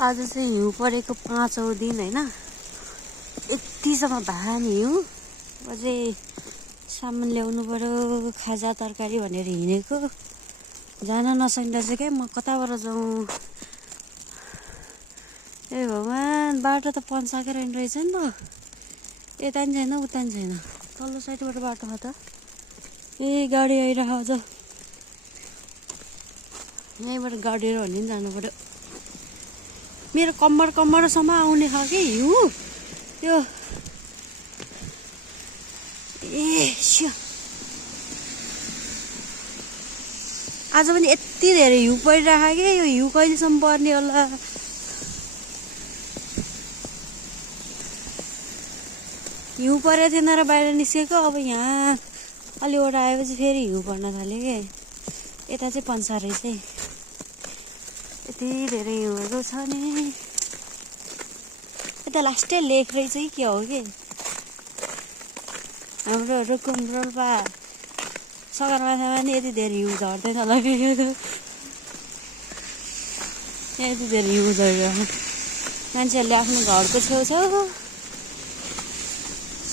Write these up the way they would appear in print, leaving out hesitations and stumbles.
आज चाहिँ हिउँ परेको 5औं दिन होइन। यतिसम्म भए नि हिउँ। अझै सामान ल्याउनु पर्यो, खाजा तरकारी भनेर हिँडेको। जान नसकिँदा चाहिँ क्या म कताबाट जाउँ। ए भगवान्, बाटो त पन्साकै रहेछ नि त। यता नि छैन उता नि छैन, तल्लो साइडबाट बाटोमा त ए गाडी आइरह। अझ यहीँबाट गाडीहरू भन्ने जानु पर्यो। मेरो कम्मरसम्म आउने खालको हिउँ त्यो। ए स्यो, आज पनि यति धेरै हिउँ परिरहेको के। यो हिउँ कहिलेसम्म पर्ने होला। हिउँ परेको थिएन र बाहिर निस्केको। अब यहाँ अलि वटा आएपछि फेरि हिउँ पर्न थाल्यो के। यता चाहिँ पन्सा रहेछ है। यति धेरै हिउँहरू छ नि। यता लास्टै लेक रहेछ कि के हो कि। हाम्रो रुकुम रोल्पा सगरमाथामा नि यति धेरै हिउँ झर्दैन होला फेरि। यति धेरै हिउँ झरिरहेको मान्छेहरूले आफ्नो घरको छेउछाउ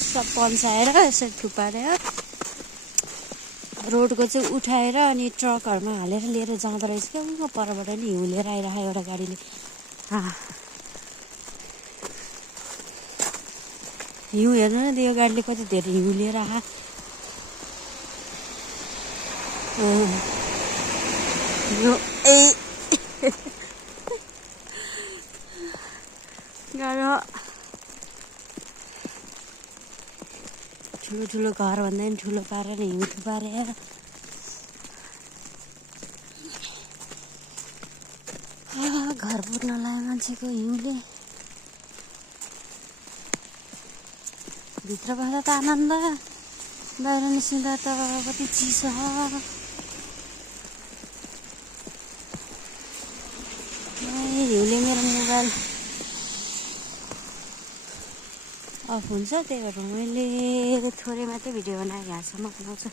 सब पन्साएर यसरी थुपारेर रोडको चाहिँ उठाएर अनि ट्रकहरूमा हालेर लिएर जाँदो रहेछ क्या। परबाट नि हिउँ लिएर आइरहेको एउटा गाडीले। हिउँ हेर्नु न, यो गाडीले कति धेरै हिउँ लिएर आयो। गाह्रो। ठुलो ठुलो घर भन्दा पनि ठुलो पारेर हिउँ थुपारेर। घर पुग्न लाग्यो मान्छेको हिउँले। भित्र बस्दा त आनन्द, बाहिर निस्किँदा त कति चिसो। हिउँले मेरो मोबाइल अफ हुन्छ, त्यही भएर मैले थोरै मात्रै भिडियो बनाएर यहाँसम्म बनाउँछु।